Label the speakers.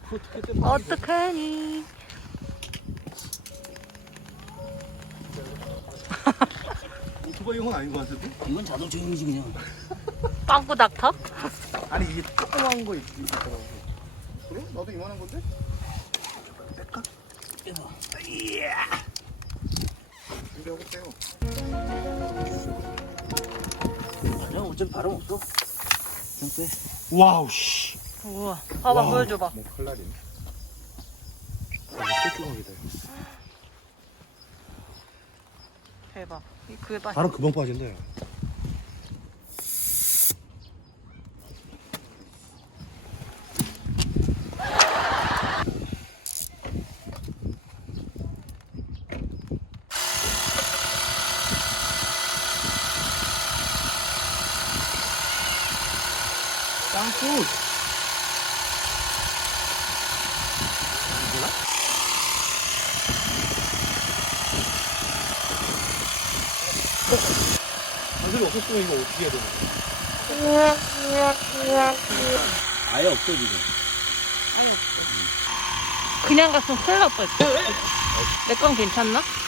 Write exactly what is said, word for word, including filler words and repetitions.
Speaker 1: 어떡하니?
Speaker 2: 오토바이용은 아닌 것 같은데?
Speaker 3: 이건 자동차용이지 그냥.
Speaker 1: 빵꾸 닥터?
Speaker 2: 아니 이게 조그만 거 있- 있더라고. 그래? 나도 이만한 건데? 뺄까?
Speaker 3: 빼서.
Speaker 2: 이야. 이거 하고 빼요.
Speaker 3: 아니야 어차피 바람 없어. 그냥 빼.
Speaker 2: 와우 씨.
Speaker 1: 우와. 봐봐,
Speaker 2: 와.
Speaker 1: 보여줘봐.
Speaker 2: 뭐 칼날이네. 떼뚜껑이다.
Speaker 1: 대박. 이- 그게 맛.
Speaker 2: 바로 금방 빠진다. 야. 짱구. 단소리 없었으면 이거 어떻게 해야 되나?
Speaker 3: 아예 없어 지금.
Speaker 1: 그냥 갔으면 큰일 날 뻔했어. 내 건 괜찮나?